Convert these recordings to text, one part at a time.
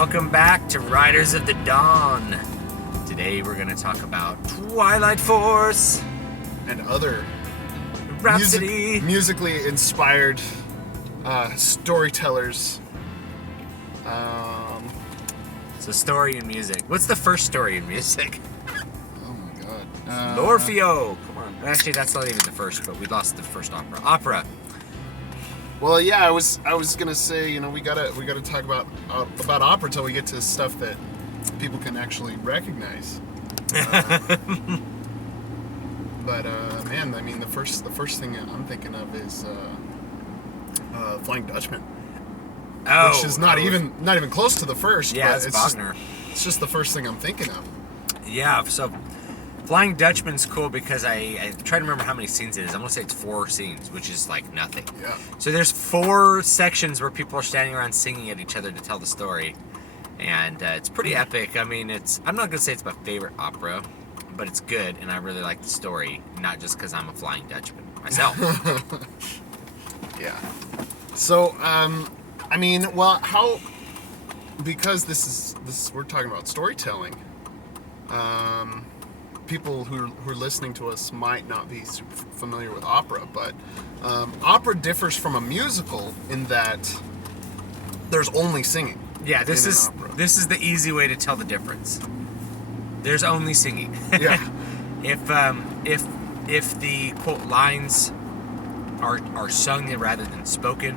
Welcome back to Riders of the Dawn. Today we're going to talk about Twilight Force and other Rhapsody. Musically inspired storytellers. So story and music. What's the first story in music? Oh my god. L'Orfeo. Come on. Actually, that's not even the first, but we lost the first opera. Opera. Well, yeah, I was gonna say, we gotta talk about opera till we get to stuff that people can actually recognize. But man, I mean, the first thing I'm thinking of is Flying Dutchman. Oh, which is not even close to the first. Yeah, but it's Wagner. It's just the first thing I'm thinking of. Yeah, so Flying Dutchman's cool because I try to remember how many scenes it is. I'm going to say it's 4 scenes, which is like nothing. Yeah. So there's 4 sections where people are standing around singing at each other to tell the story. And it's pretty epic. I mean, I'm not going to say it's my favorite opera, but it's good, and I really like the story, not just because I'm a Flying Dutchman myself. Yeah. So, I mean, well, because this is we're talking about storytelling, people who are listening to us might not be super familiar with opera, but opera differs from a musical in that there's only singing. Yeah, this is the easy way to tell the difference. There's only singing. Yeah. If the quote lines are sung rather than spoken,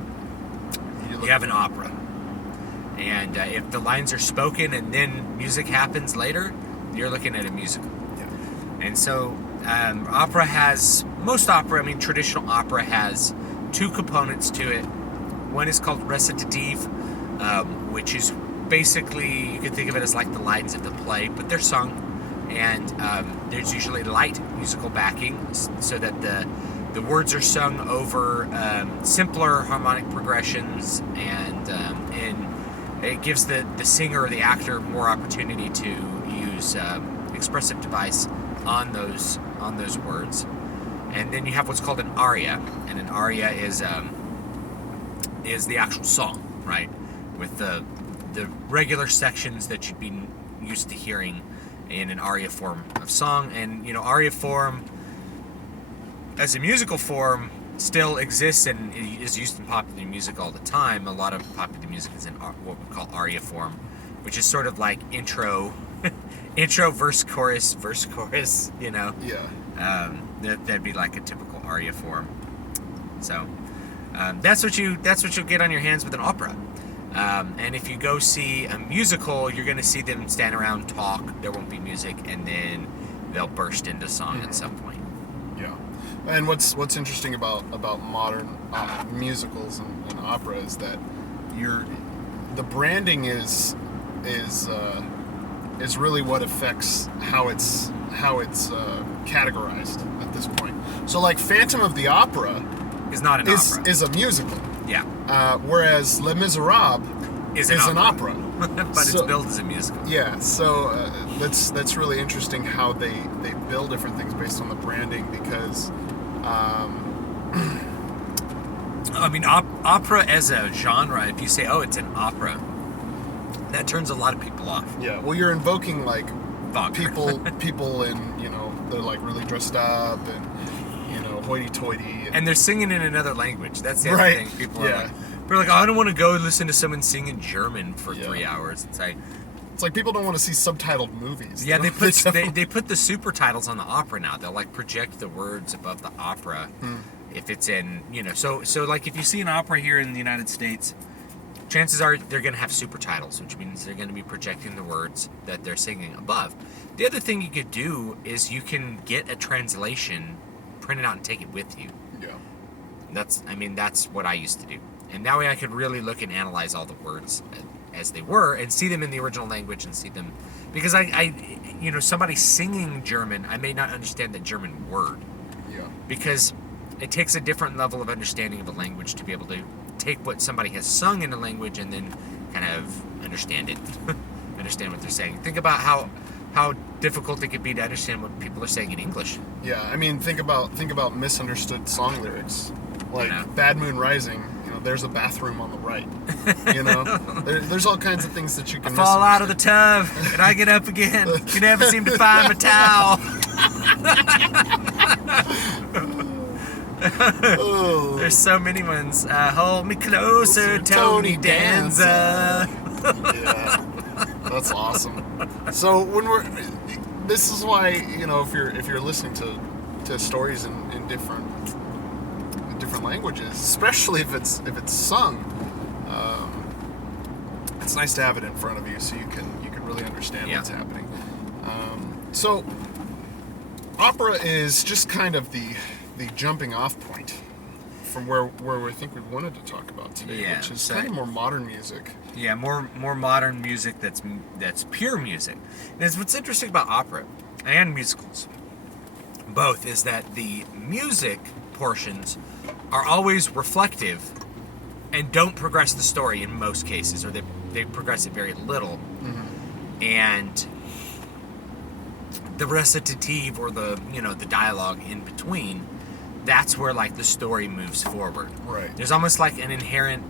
you have an opera. And if the lines are spoken and then music happens later, you're looking at a musical. Yeah. And so traditional opera has 2 components to it. One is called recitative, which is basically, you can think of it as like the lines of the play, but they're sung. And there's usually light musical backing so that the words are sung over simpler harmonic progressions, and it gives the singer or the actor more opportunity to use expressive device on those words. And then you have what's called an aria, and an aria is the actual song, right? With the regular sections that you'd be used to hearing in an aria form of song. And aria form as a musical form still exists and is used in popular music all the time. A lot of popular music is in what we call aria form, which is sort of like intro, verse, chorus, Yeah. That'd be like a typical aria form. So that's what you'll get on your hands with an opera. And if you go see a musical, you're going to see them stand around, talk. There won't be music, and then they'll burst into song at some point. Yeah. And what's interesting about modern musicals and opera is that the branding is really what affects how it's categorized at this point. So like Phantom of the Opera is not an opera. Is a musical. Yeah. Whereas Les Miserables is an opera. But it's billed as a musical. Yeah, so that's really interesting how they build different things based on the branding, because I mean, opera as a genre, if you say, oh, it's an opera, that turns a lot of people off. Yeah, well, you're invoking like Wagner. people in, they're like really dressed up and hoity-toity, and they're singing in another language. That's the other thing. People are like, oh, I don't want to go listen to someone sing in German for 3 hours. It's like people don't want to see subtitled movies. Yeah, they put the super titles on the opera now. They'll like project the words above the opera if it's in, so like if you see an opera here in the United States, chances are they're going to have super titles, which means they're going to be projecting the words that they're singing above. The other thing you could do is you can get a translation, print it out, and take it with you. Yeah. That's what I used to do. And that way I could really look and analyze all the words as they were and see them in the original language and see them. Because somebody singing German, I may not understand the German word. Yeah. Because it takes a different level of understanding of a language to be able to take what somebody has sung in a language and then kind of understand it. Understand what they're saying. Think about how difficult it could be to understand what people are saying in English. Yeah, I mean, think about misunderstood song lyrics. Like Bad Moon Rising, there's a bathroom on the right. There's all kinds of things that you can fall out of the tub and I get up again. You never seem to find my towel. Oh. There's so many ones. Hold me closer, Tony Danza. Yeah, that's awesome. So this is why, if you're listening to stories in different languages, especially if it's sung, it's nice to have it in front of you so you can really understand what's happening. So opera is just kind of the jumping off point from where I think we wanted to talk about today, which is kind of more modern music. Yeah, more modern music that's pure music. And what's interesting about opera and musicals, both, is that the music portions are always reflective and don't progress the story in most cases, or they progress it very little. Mm-hmm. And the recitative, or the dialogue in between, that's where like the story moves forward. Right. There's almost like an inherent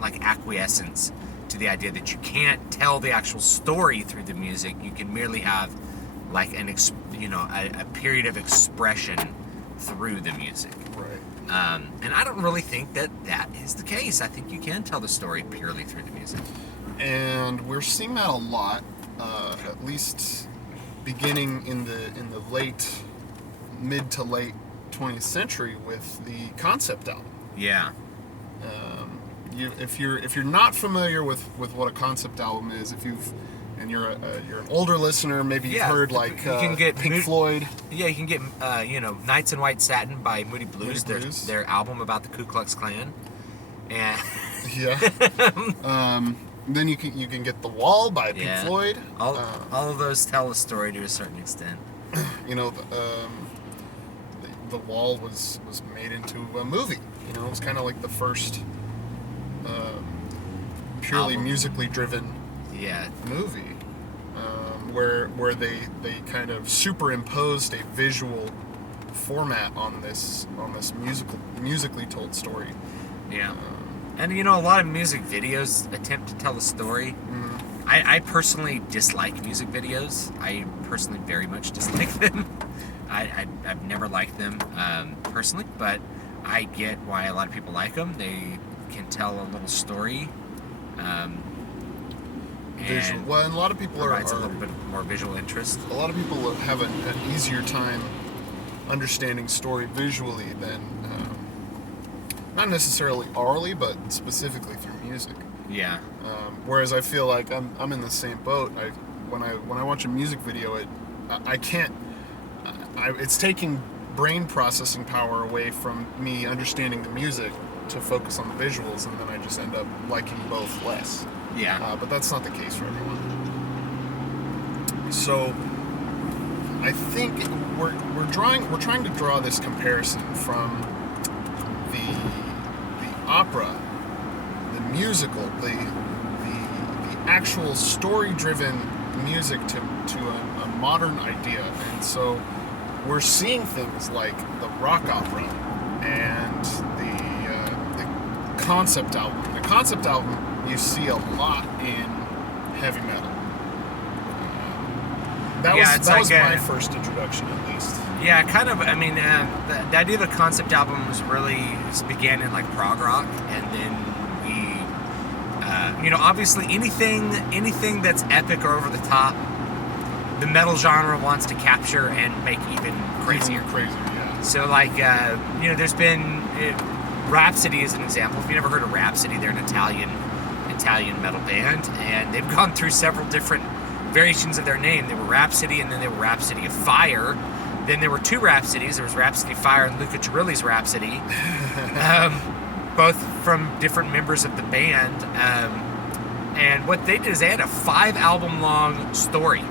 like acquiescence to the idea that you can't tell the actual story through the music. You can merely have like a period of expression through the music. Right. And I don't really think that is the case. I think you can tell the story purely through the music. And we're seeing that a lot, at least beginning in the mid to late 20th century with the concept album. Yeah. If you're not familiar with what a concept album is, and you're an older listener, maybe you've heard like you can get Pink Floyd. Yeah, you can get Nights in White Satin by Moody Blues. Their album about the Ku Klux Klan. And yeah. Then you can get The Wall by Pink Floyd. All of those tell a story to a certain extent. The Wall was made into a movie. It was kind of like the first purely musically driven movie, where they kind of superimposed a visual format on this musically told story. Yeah. And a lot of music videos attempt to tell a story. Mm. I personally dislike music videos. I personally very much dislike them. I've never liked them personally, but I get why a lot of people like them. They can tell a little story. And a lot of people provides a little bit more visual interest. A lot of people have an easier time understanding story visually than not necessarily orally, but specifically through music. Yeah. Whereas I feel like I'm in the same boat. When I watch a music video, I can't. It's taking brain processing power away from me understanding the music to focus on the visuals, and then I just end up liking both less. Yeah. But that's not the case for everyone. So I think we're trying to draw this comparison from the opera, the musical, the actual story-driven music to a modern idea, and so we're seeing things like the rock opera and the concept album. The concept album you see a lot in heavy metal. That was my first introduction, at least. Yeah, kind of. I mean, the idea of a concept album began in like prog rock, and then we, obviously anything that's epic or over the top, the metal genre wants to capture and make even crazier. Yeah. So like, there's been Rhapsody is an example. If you never heard of Rhapsody, they're an Italian metal band, and they've gone through several different variations of their name. They were Rhapsody, and then they were Rhapsody of Fire. Then there were two Rhapsodies. There was Rhapsody of Fire and Luca Turilli's Rhapsody, both from different members of the band. And what they did is they had a 5-album-long story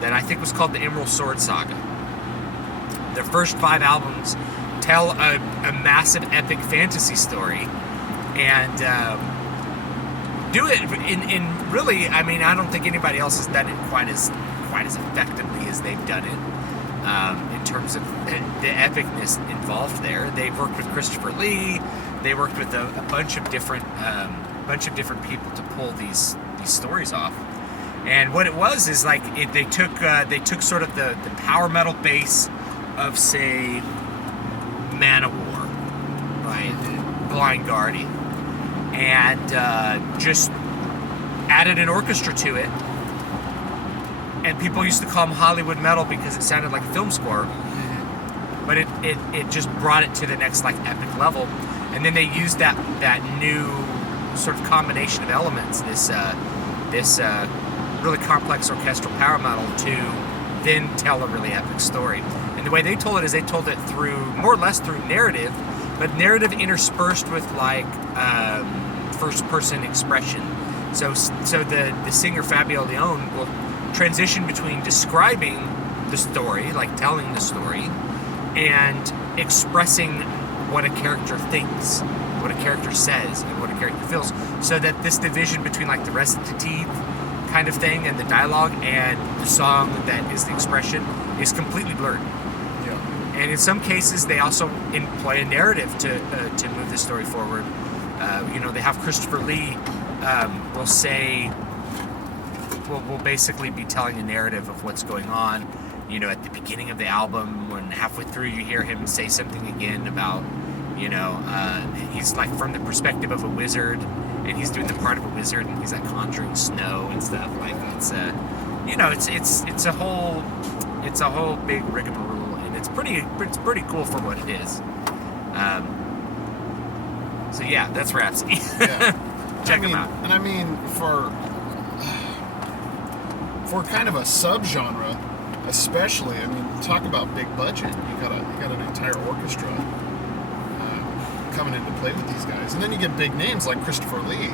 that I think was called the Emerald Sword Saga. Their first 5 albums tell a massive epic fantasy story, and do it in really, I mean, I don't think anybody else has done it quite as effectively as they've done it in terms of the epicness involved there. They've worked with Christopher Lee, they worked with a bunch of different people to pull these stories off. And what it was is like they took sort of the power metal base of, say, Man-O-War, right, Blind Guardian, and just added an orchestra to it. And people used to call them Hollywood metal because it sounded like a film score, but it just brought it to the next like epic level. And then they used that new sort of combination of elements, this really complex orchestral power metal, to then tell a really epic story. And the way they told it is they told it through, more or less through narrative, but narrative interspersed with like first person expression. So the singer Fabio Leone will transition between describing the story, like telling the story, and expressing what a character thinks, what a character says, and what a character feels. So that this division between like the recitative kind of thing and the dialogue and the song that is the expression is completely blurred. Yeah. And in some cases, they also employ a narrative to move the story forward. They have Christopher Lee will say, will basically be telling a narrative of what's going on. At the beginning of the album, when halfway through you hear him say something again about, he's like from the perspective of a wizard, and he's doing the part of a wizard, and he's like conjuring snow and stuff. Like it's a whole big rigmarole, and it's pretty cool for what it is. So yeah, that's Rhapsody. Yeah. Check them out. And I mean, for kind of a subgenre, especially, I mean, talk about big budget. You got an entire orchestra coming into play with these guys, and then you get big names like Christopher Lee.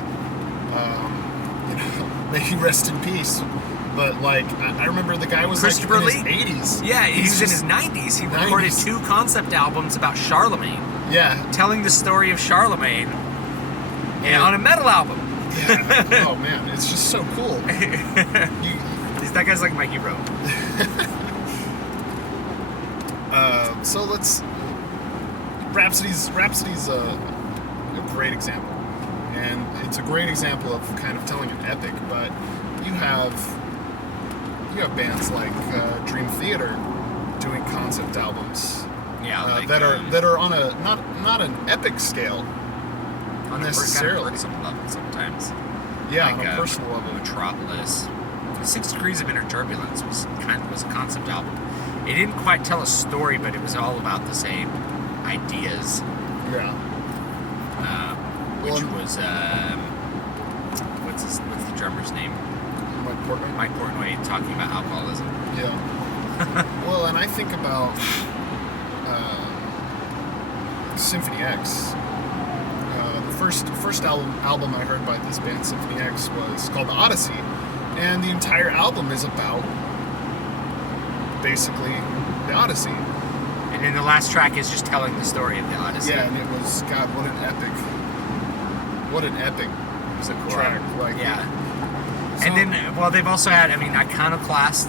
May he rest in peace. But like, I remember the guy was Christopher like in Lee. his 80s. Yeah, he was in his 90s. He recorded 2 concept albums about Charlemagne. Yeah. Telling the story of Charlemagne on a metal album. Yeah. Oh man, it's just so cool. That guy's like my hero. So Rhapsody's a great example, and it's a great example of kind of telling an epic. But you have bands like Dream Theater doing concept albums, that are on a not an epic scale, on necessarily. A personal level sometimes. Yeah, like, on a personal level. Metropolis. 6 Degrees of Inner Turbulence was a concept album. It didn't quite tell a story, but it was all about the same ideas. Yeah. Which was what's the drummer's name? Mike Portnoy talking about alcoholism. Yeah. Well, and I think about Symphony X. The first album I heard by this band, Symphony X, was called The Odyssey. And the entire album is about basically the Odyssey. And then the last track is just telling the story of the Odyssey. Yeah, and it was, God, what an epic It was a cool track. Like, yeah. So, and then, well, they've also had, Iconoclast.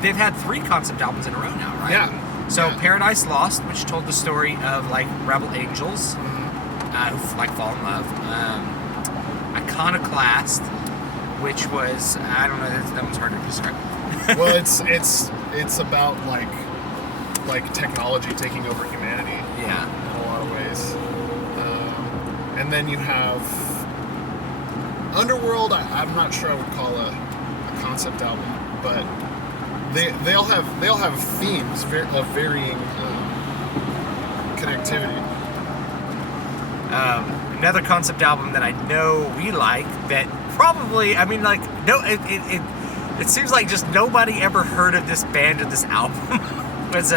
They've had 3 concept albums in a row now, right? Yeah. So Paradise Lost, which told the story of like rebel angels who like fall in love. Iconoclast, which was, I don't know, that one's harder to describe. Well, it's about like technology taking over humanity. Yeah. In a lot of ways. And then you have Underworld. I'm not sure I would call a concept album, but they'll have themes of varying connectivity. Another concept album that I know we like, that probably, it seems like just nobody ever heard of this band or this album. was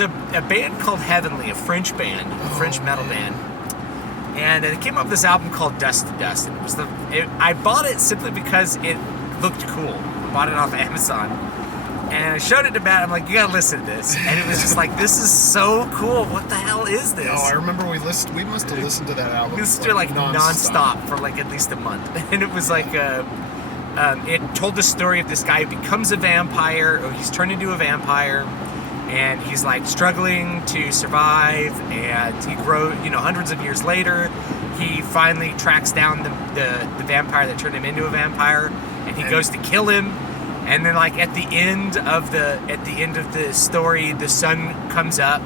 a band called Heavenly, a French band, a French metal band. And they came up with this album called Dust to Dust. And I bought it simply because it looked cool. I bought it off Amazon. And I showed it to Matt. I'm like, you gotta listen to this. And it was just like, this is so cool. What the hell is this? Oh, I remember we must have listened to that album. We listened to it like non-stop for like at least a month. And it was like, it told the story of this guy who becomes a vampire, or he's turned into a vampire. and he's like struggling to survive, and he grows, hundreds of years later, he finally tracks down the vampire that turned him into a vampire, and he goes to kill him. And then, like, at the end of the story, the sun comes up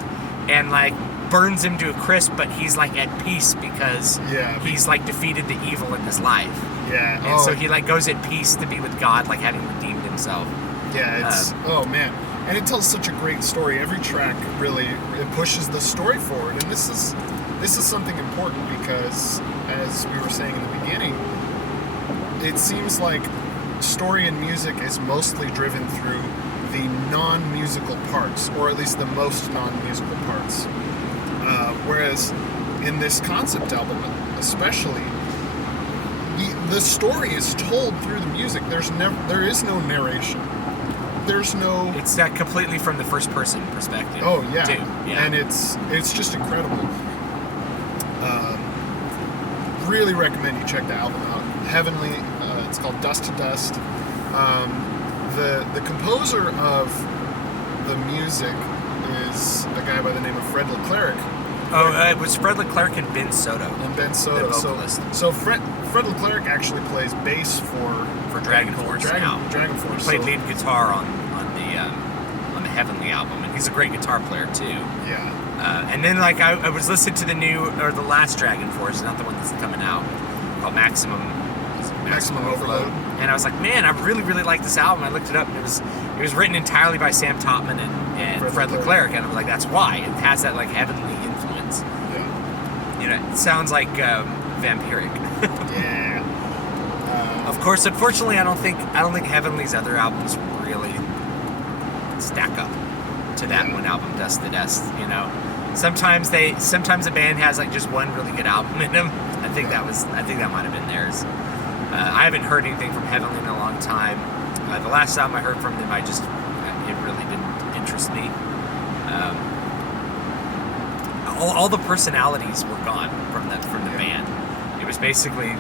and like burns him to a crisp, but he's like at peace because he's like defeated the evil in his life. Yeah. And so he like goes at peace to be with God, like having redeemed himself. Yeah, it's oh man. And it tells such a great story. Every track really it pushes the story forward. And this is something important because, as we were saying in the beginning, it seems like story and music is mostly driven through the non-musical parts, or at least the most non-musical parts. Whereas in this concept album, especially, the story is told through the music. There is no narration. There's no. It's that completely from the first person perspective. Oh yeah, too. Yeah. And it's just incredible. Really recommend you check the album out. Heavenly. It's called Dust to Dust. The composer of the music is a guy by the name of Fred Leclerc. It was Fred Leclerc and Ben Soto. The vocalist. So Fred Leclerc actually plays bass for Dragon Force. Dragon Force. He played lead guitar on the Heavenly album, and he's a great guitar player too. Yeah. And then like I was listening to the last Dragon Force, not the one that's coming out, called Maximum Overload. And I was like, man, I really, really like this album. I looked it up, and it was written entirely by Sam Topman and Fred Leclerc, and I was like, that's why. It has that like heavenly influence. Yeah. It sounds like vampiric. Yeah. Of course, unfortunately, I don't think Heavenly's other albums really stack up to that one album, Dust to Dust. Sometimes a band has like just one really good album in them. I think that might have been theirs. I haven't heard anything from Heavenly in a long time. The last time I heard from them, it really didn't interest me. All the personalities were gone from the band. It was basically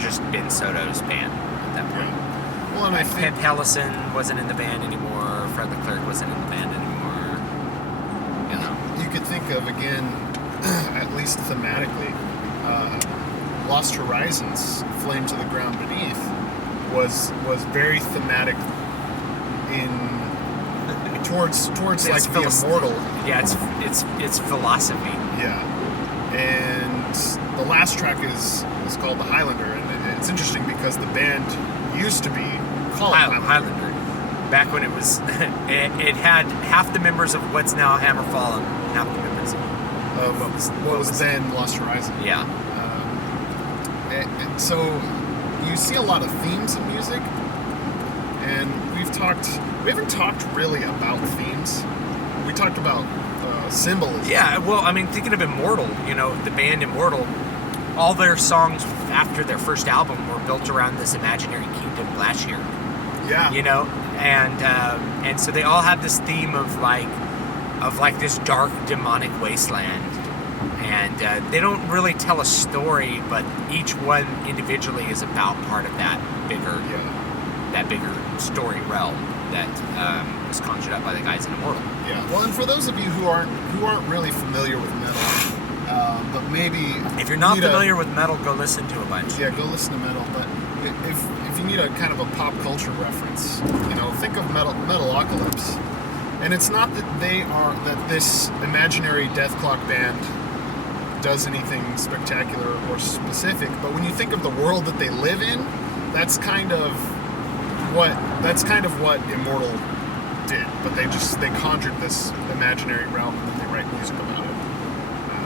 just Ben Soto's band at that point. Yeah. Well, and I think Pep Hellison wasn't in the band anymore. Fred Leclerc wasn't in the band anymore. You could think of, again, at least thematically, Lost Horizons, Flame to the Ground Beneath, was very thematic towards like the immortal. Yeah, it's philosophy. Yeah, and the last track is called The Highlander, and it's interesting because the band used to be called Highlander. Back when it was, it had half the members of what's now Hammerfall and half the members of what was then Lost Horizon. Yeah. And so you see a lot of themes in music, and we haven't talked really about themes. We talked about symbolism. Yeah, well, I mean, thinking of Immortal, the band Immortal, all their songs after their first album were built around this imaginary kingdom Glacier. Yeah. And so they all have this theme of this dark demonic wasteland. And they don't really tell a story, but each one individually is about part of that bigger story realm that was conjured up by the guys in Immortal. Yeah. Well, and for those of you who aren't really familiar with metal, but maybe if you're not familiar with metal, go listen to a bunch. Yeah, go listen to metal. But if you need a kind of a pop culture reference, think of Metalocalypse. And it's not that this imaginary Death Clock band does anything spectacular or specific, but when you think of the world that they live in, that's kind of what Immortal did. But they conjured this imaginary realm and then they write music about it.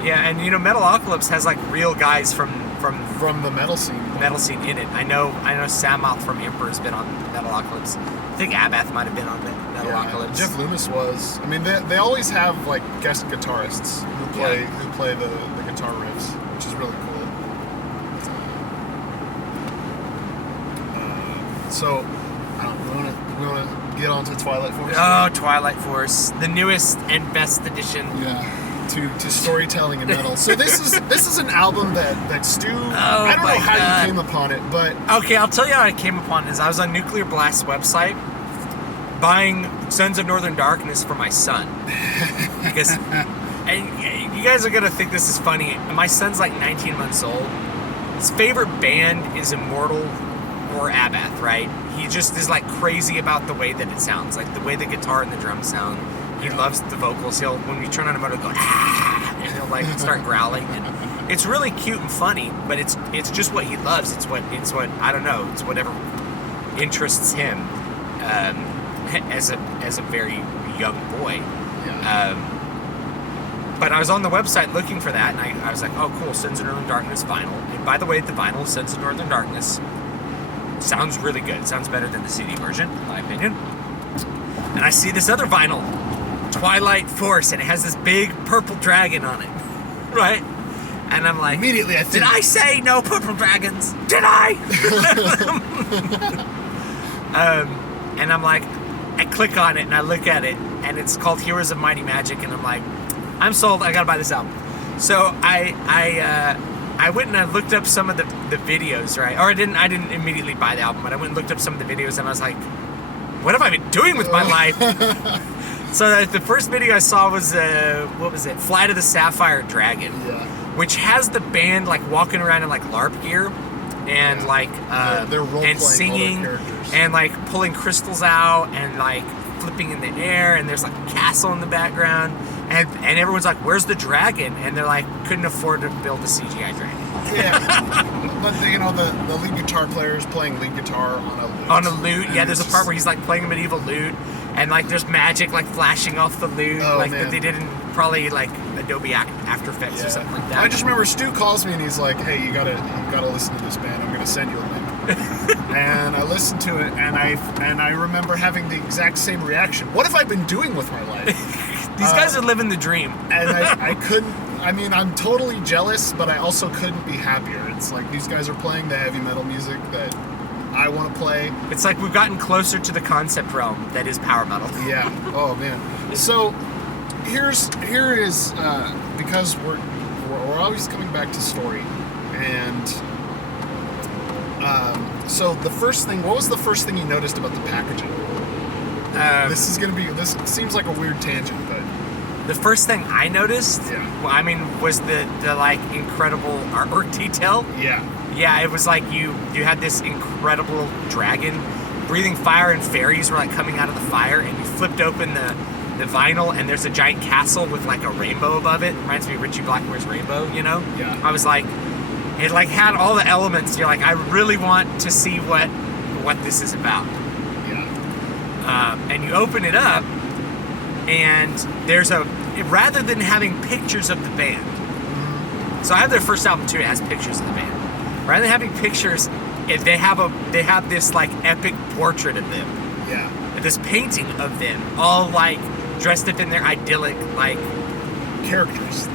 Yeah, and Metalocalypse has like real guys from the metal scene in it. I know Samoth from Emperor has been on Metalocalypse. I think Abath might have been on Metalocalypse. Yeah, Jeff Loomis was. I mean, they always have like guest guitarists who play the guitar riffs, which is really cool. So, we want to get on to Twilight Force. Oh, Twilight Force, the newest and best edition. Yeah. To storytelling and metal. So this is an album that Stu. I don't know how you came upon it, but okay, I'll tell you how I came upon it. Is I was on Nuclear Blast's website, buying Sons of Northern Darkness for my son. Because, and you guys are going to think this is funny. My son's like 19 months old. His favorite band is Immortal or Abath, right? He just is like crazy about the way that it sounds, like the way the guitar and the drums sound. He loves the vocals. When we turn on a motor, go, ah, and he'll like start growling. And it's really cute and funny, but it's just what he loves. It's what I don't know. It's whatever interests him as a very young boy. Yeah. But I was on the website looking for that, and I was like, oh, cool, Sons of Northern Darkness vinyl. And by the way, the vinyl of Sons of Northern Darkness sounds really good. It sounds better than the CD version, in my opinion. And I see this other vinyl, Twilight Force, and it has this big purple dragon on it, right? And I'm like, immediately I think, did I say no purple dragons? Did I? And I'm like, I click on it and I look at it, and it's called Heroes of Mighty Magic, and I'm like, I'm sold. I gotta buy this album. So I went and I looked up some of the videos, right? Or I didn't immediately buy the album, but I went and looked up some of the videos, and I was like, what have I been doing with my life? So the first video I saw was what was it? Flight of the Sapphire Dragon, which has the band like walking around in like LARP gear, and like they're and singing and like pulling crystals out and like flipping in the air, and there's like a castle in the background. And everyone's like, where's the dragon? And they're like, couldn't afford to build a CGI dragon. Yeah. But the lead guitar player is playing lead guitar on a lute. On a lute, yeah. There's a part where he's like playing a medieval lute, and like there's magic like flashing off the lute, that they did in probably like Adobe After Effects or something like that. I just remember Stu calls me and he's like, hey, you gotta listen to this band. I'm gonna send you a link. And I listened to it, and I remember having the exact same reaction. What have I been doing with my life? These guys are living the dream. And I couldn't, I mean, I'm totally jealous, but I also couldn't be happier. It's like these guys are playing the heavy metal music that I want to play. It's like we've gotten closer to the concept realm that is power metal. Yeah. Oh, man. So here is because we're always coming back to story. And so what was the first thing you noticed about the packaging? This seems like a weird tangent, but the first thing I noticed, was the like incredible artwork detail. Yeah, it was like you had this incredible dragon breathing fire, and fairies were like coming out of the fire, and you flipped open the vinyl, and there's a giant castle with like a rainbow above it. Reminds me of Richie Blackmore's Rainbow, you know? Yeah. I was like, it like had all the elements. You're like, I really want to see what this is about. And you open it up, and there's rather than having pictures of the band. So I have their first album too. It has pictures of the band. Rather than having pictures, they have this like epic portrait of them. Yeah. This painting of them, all like dressed up in their idyllic like characters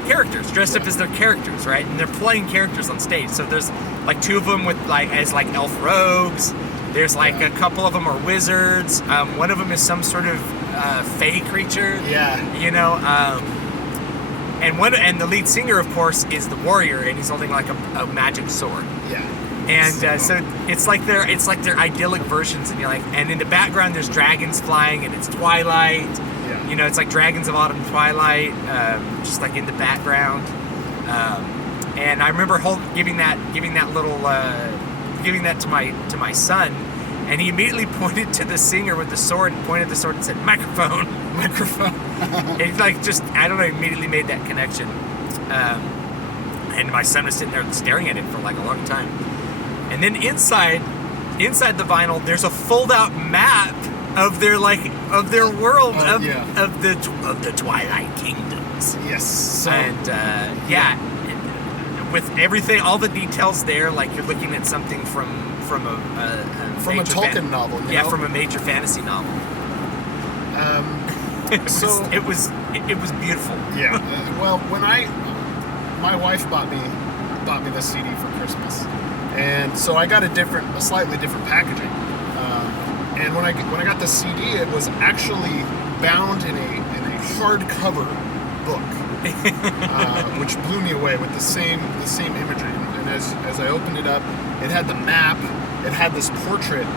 dressed up as their characters, right? And they're playing characters on stage. So there's like two of them with as elf rogues. There's like a couple of them are wizards. One of them is some sort of fae creature. Yeah. You know. And the lead singer, of course, is the warrior, and he's holding like a magic sword. Yeah. And so it's like their idyllic versions, and you're like, and in the background there's dragons flying, and it's Twilight. Yeah. You know, it's like Dragons of Autumn Twilight, just like in the background. And I remember giving that to my son, and he immediately pointed to the singer with the sword and pointed the sword and said, microphone. It like just, I don't know, immediately made that connection. And my son was sitting there staring at it for like a long time. And then inside the vinyl, there's a fold-out map of their world of the Twilight Kingdoms. Yes. So, with everything, all the details there, like you're looking at something from a Tolkien novel. From a major fantasy novel. It was beautiful. Yeah. Well, when my wife bought me this CD for Christmas, and so I got a slightly different packaging. And when I got the CD, it was actually bound in a hardcover book, which blew me away with the same imagery. And as I opened it up, it had the map. It had this portrait.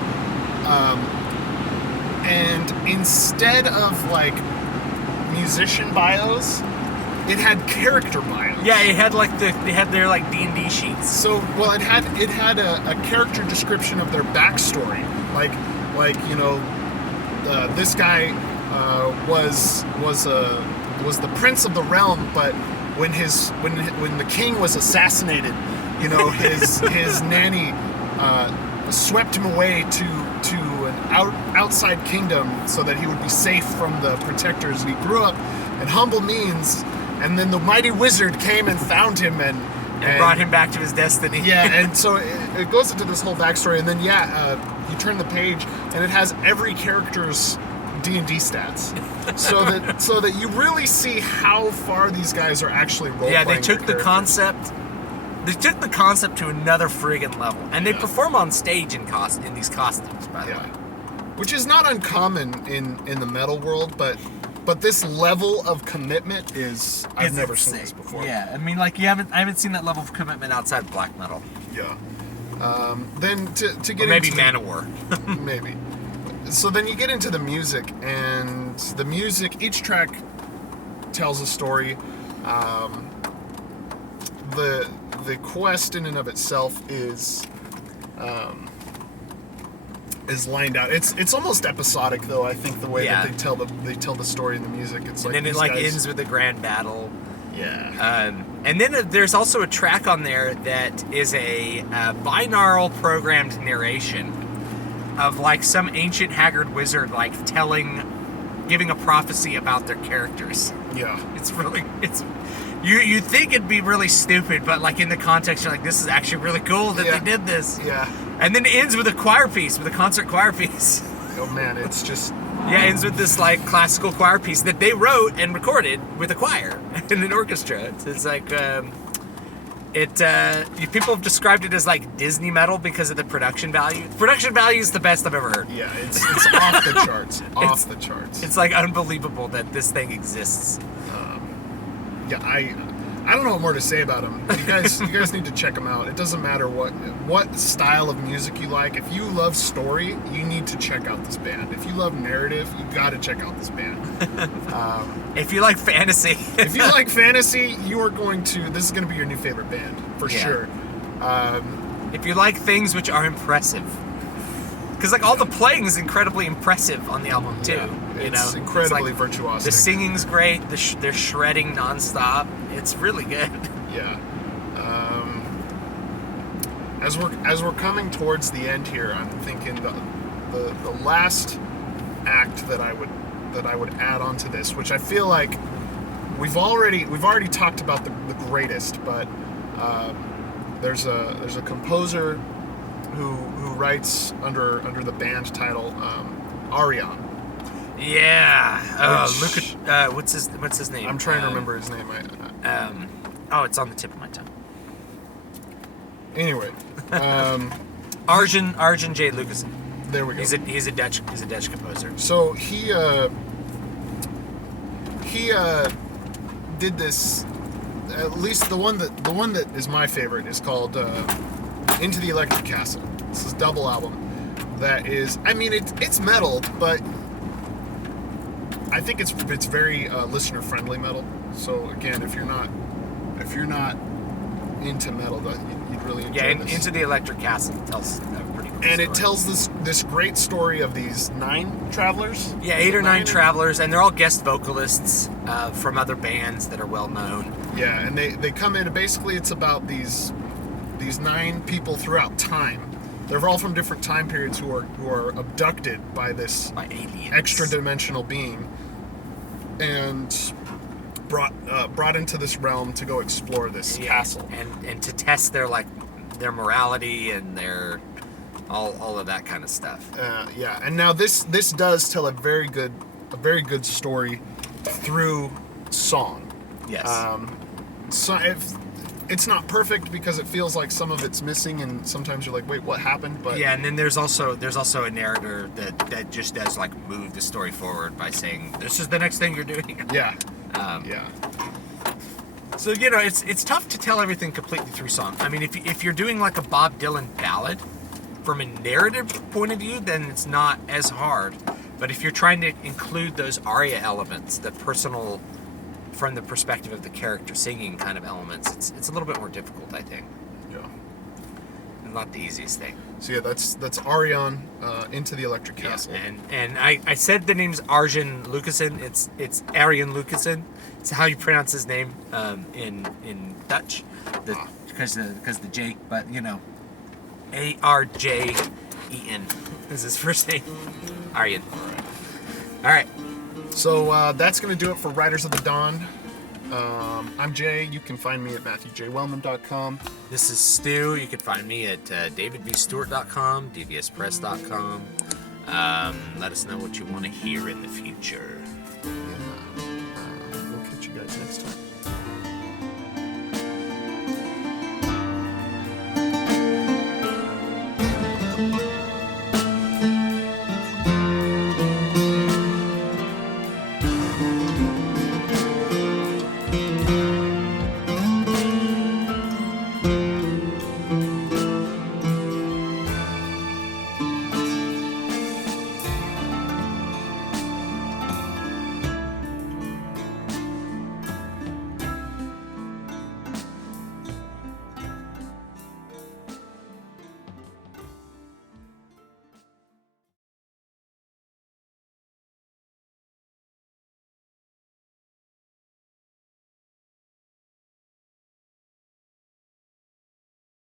And instead of like musician bios, it had character bios. Yeah, it had like they had their like D&D sheets. So, well, it had a character description of their backstory, like you know, this guy was the prince of the realm, but when the king was assassinated, you know, his nanny swept him away to an outside kingdom so that he would be safe from the protectors, and he grew up in humble means, and then the mighty wizard came and found him and brought him back to his destiny. Yeah, and so it goes into this whole backstory, and then you turn the page and it has every character's D&D stats, so that you really see how far these guys are actually role-playing. Yeah, they took the concept to another friggin' level, and they perform on stage in these costumes, by the way. Which is not uncommon in the metal world, but this level of commitment is I've never seen this before. Yeah, I mean, like I haven't seen that level of commitment outside of black metal. Yeah. Then to get maybe into Manowar. Maybe. So then you get into the music, and the music, each track tells a story. The quest in and of itself is lined out. It's almost episodic, though. I think the way that they tell the story in the music. It's like, and then it ends with a grand battle. Yeah. And then there's also a track on there that is a binaural programmed narration of like some ancient haggard wizard like giving a prophecy about their characters. Yeah. You think it'd be really stupid, but like in the context you're like, this is actually really cool that they did this. Yeah. And then it ends with a choir piece, with a concert choir piece. Oh man, it's just... Yeah, it ends with this like classical choir piece that they wrote and recorded with a choir and an orchestra. It's like, people have described it as like Disney metal because of the production value. The production value is the best I've ever heard. Yeah, it's off the charts. Off the charts. It's like unbelievable that this thing exists. Yeah, I don't know what more to say about them. You guys need to check them out. It doesn't matter what style of music you like. If you love story, you need to check out this band. If you love narrative, you got to check out this band. If you like fantasy, this is going to be your new favorite band for sure. If you like things which are impressive, because like all the playing is incredibly impressive on the album too. Yeah, it's incredibly virtuosic. The singing's great. They're shredding nonstop. It's really good. Yeah. As we're coming towards the end here, I'm thinking the last act that I would add on to this, which I feel like we've already talked about the greatest, but there's a composer who writes under the band title Arion. Yeah. What's his name? I'm trying to remember his name. It's on the tip of my tongue. Anyway, Arjen J. Lucassen. There we go. He's a Dutch composer. So he did this. At least the one that is my favorite is called Into the Electric Castle. This is a double album. That is, I mean, it's metal, but I think it's very listener friendly metal. So again, if you're not into metal, that you'd really enjoy this. Into the Electric Castle tells a pretty cool and story. it tells this great story of these 9 travelers. Yeah, 8 or 9 travelers, and they're all guest vocalists from other bands that are well known. Yeah, and they come in, and basically it's about these 9 people throughout time. They're all from different time periods who are abducted by aliens, extra dimensional being, and brought into this realm to go explore this castle and to test their morality and their all of that kind of stuff. And now this does tell a very good story through song. Yes. So it's not perfect because it feels like some of it's missing, and sometimes you're like, wait, what happened? But yeah, and then there's also a narrator that just does like move the story forward by saying, this is the next thing you're doing. Yeah. Yeah. So it's tough to tell everything completely through song. I mean, if you're doing like a Bob Dylan ballad from a narrative point of view, then it's not as hard. But if you're trying to include those aria elements, the personal, from the perspective of the character singing kind of elements, it's a little bit more difficult, I think. Yeah. And not the easiest thing. So yeah, that's Arion into the Electric Castle. And I said the name's Arjen Lucassen. It's Arjen Lucassen. It's how you pronounce his name in Dutch, because the J. But you know, Arjen is his first name. Arjen. All right. So that's going to do it for Riders of the Dawn. I'm Jay. You can find me at MatthewJWellman.com. This is Stu. You can find me at DavidVStewart.com, DVSPress.com. Let us know what you want to hear in the future.